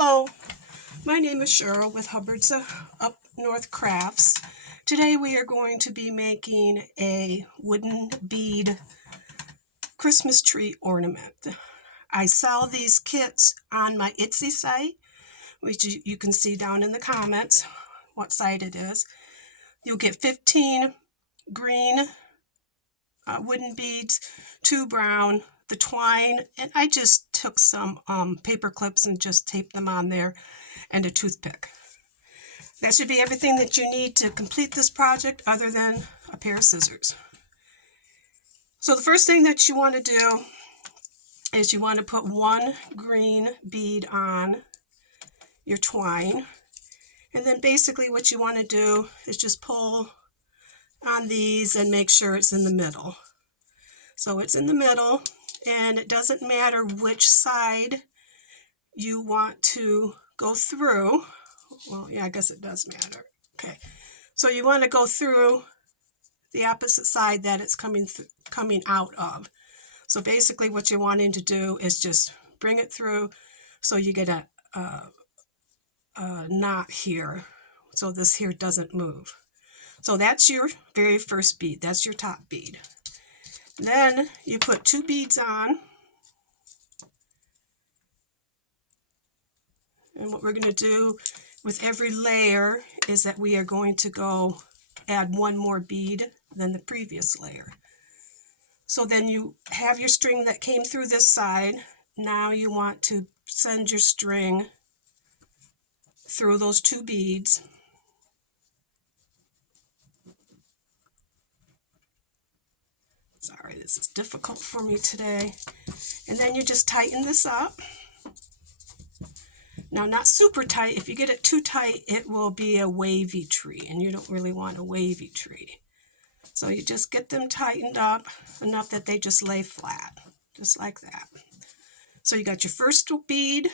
Hello, my name is Cheryl with Hubbard's Up North Crafts. Today we are going to be making a wooden bead Christmas tree ornament. I sell these kits on my Etsy site, which you can see down in the comments what site it is. You'll get 15 green wooden beads, 2 brown, the twine, and I just took some paper clips and just taped them on there, and a toothpick. That should be everything that you need to complete this project other than a pair of scissors. So the first thing that you want to do is you want to put 1 green bead on your twine, and then basically what you want to do is just pull on these and make sure it's in the middle. So it's in the middle, and it doesn't matter which side you want to go through. Well, yeah, I guess it does matter. Okay, so you want to go through the opposite side that it's coming out of. So basically what you're wanting to do is just bring it through so you get a knot here, so this here doesn't move. So that's your very first bead. That's your top bead. Then you put 2 beads on. And what we're going to do with every layer is that we are going to go add 1 more bead than the previous layer. So then you have your string that came through this side. Now you want to send your string through those 2 beads. Sorry, this is difficult for me today. And then you just tighten this up. Now, not super tight. If you get it too tight, it will be a wavy tree, and you don't really want a wavy tree. So you just get them tightened up enough that they just lay flat, just like that. So you got your first bead,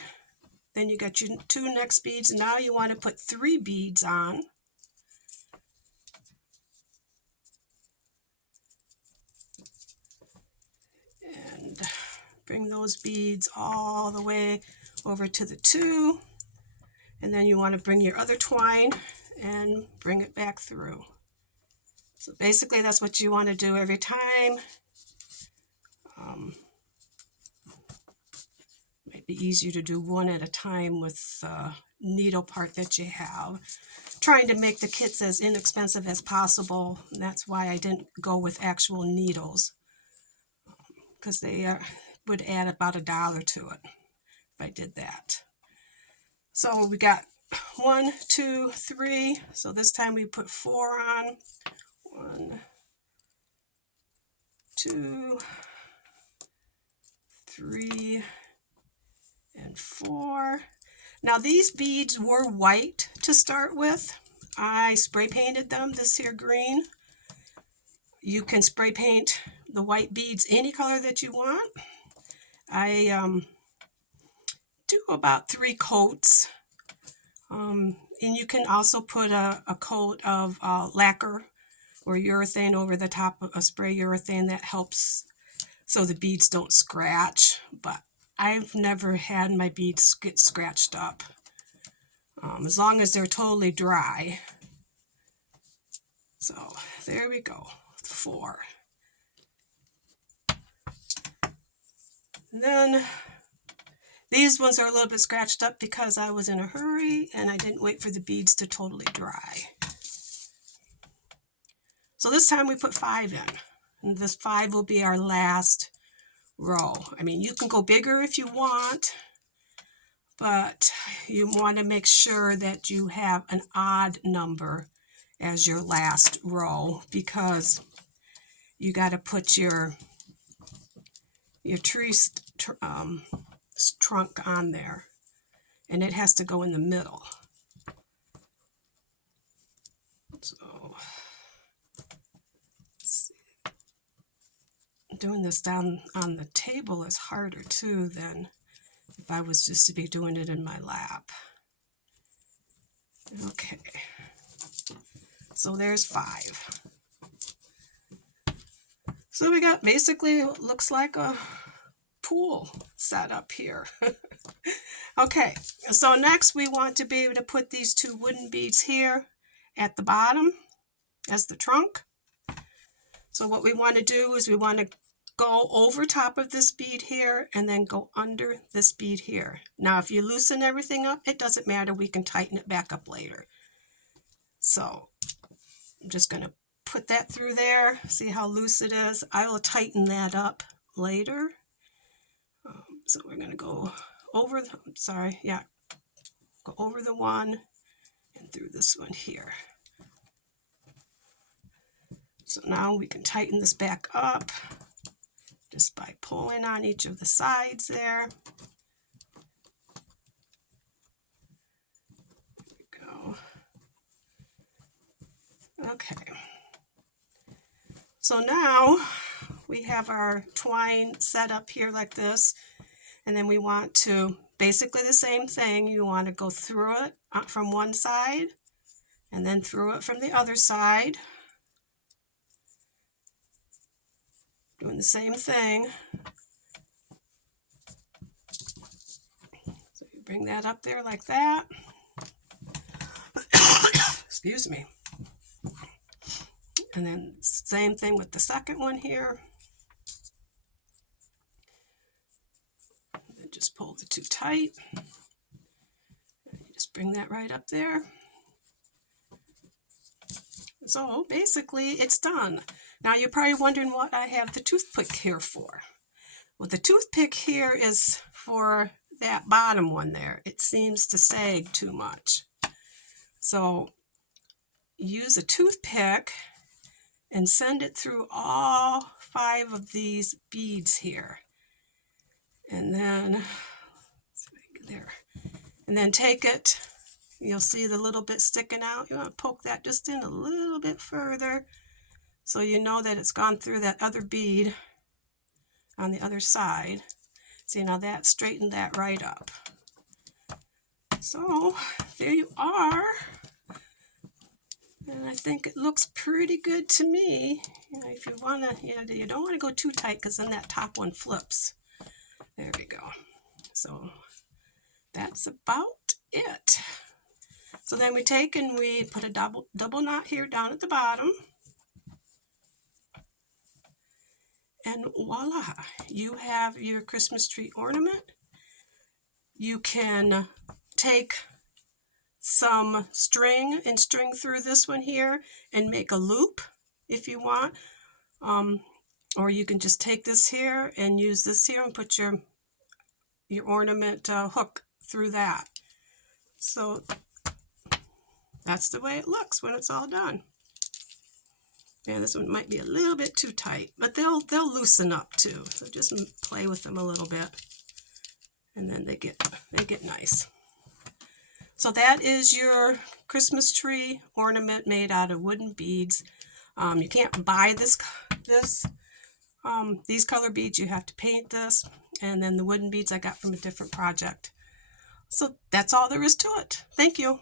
then you got your 2 next beads. Now you want to put 3 beads on. And bring those beads all the way over to the 2. And then you want to bring your other twine and bring it back through. So basically that's what you want to do every time. Might be easier to do one at a time with the needle part that you have. Trying to make the kits as inexpensive as possible. And that's why I didn't go with actual needles, because they would add about $1 to it if I did that. So we got 1, 2, 3. So this time we put 4 on. 1, 2, 3, and 4. Now these beads were white to start with. I spray painted them this here green. You can spray paint the white beads any color that you want. I do about 3 coats. And you can also put a coat of lacquer or urethane over the top of a spray urethane. That helps so the beads don't scratch, but I've never had my beads get scratched up, as long as they're totally dry. So there we go, 4. And then these ones are a little bit scratched up because I was in a hurry and I didn't wait for the beads to totally dry. So this time we put 5 in, and this 5 will be our last row. I mean, you can go bigger if you want, but you want to make sure that you have an odd number as your last row, because you got to put your tree trunk on there, and it has to go in the middle. So let's see. Doing this down on the table is harder too than if I was just to be doing it in my lap. Okay, so there's 5. So we got basically what looks like a pool set up here. Okay, so next we want to be able to put these 2 wooden beads here at the bottom as the trunk. So what we want to do is we want to go over top of this bead here and then go under this bead here. Now if you loosen everything up, it doesn't matter, we can tighten it back up later. So I'm just going to put that through there, see how loose it is. I will tighten that up later. So we're going to go over the, go over the one and through this one here. So now we can tighten this back up just by pulling on each of the sides there. There we go. Okay. So now we have our twine set up here like this, and then we want to, basically the same thing, you want to go through it from one side and then through it from the other side. Doing the same thing. So you bring that up there like that. Excuse me. And then same thing with the second one here. And then just pull the 2 tight. And you just bring that right up there. So basically it's done. Now you're probably wondering what I have the toothpick here for. Well, the toothpick here is for that bottom one there. It seems to sag too much. So use a toothpick and send it through all 5 of these beads here. And then, there. And then take it, you'll see the little bit sticking out. You want to poke that just in a little bit further so you know that it's gone through that other bead on the other side. See, now that straightened that right up. So there you are. And I think it looks pretty good to me. You know, if you want to, you don't want to go too tight because then that top one flips. There we go. So that's about it. So then we take and we put a double knot here down at the bottom. And voila, you have your Christmas tree ornament. You can take some string and string through this one here and make a loop if you want. Or you can just take this here and use this here and put your ornament hook through that. So that's the way it looks when it's all done. Yeah, this one might be a little bit too tight, but they'll loosen up too. So just play with them a little bit, and then they get nice. So that is your Christmas tree ornament made out of wooden beads. You can't buy these color beads. You have to paint this, and then the wooden beads I got from a different project. So that's all there is to it. Thank you.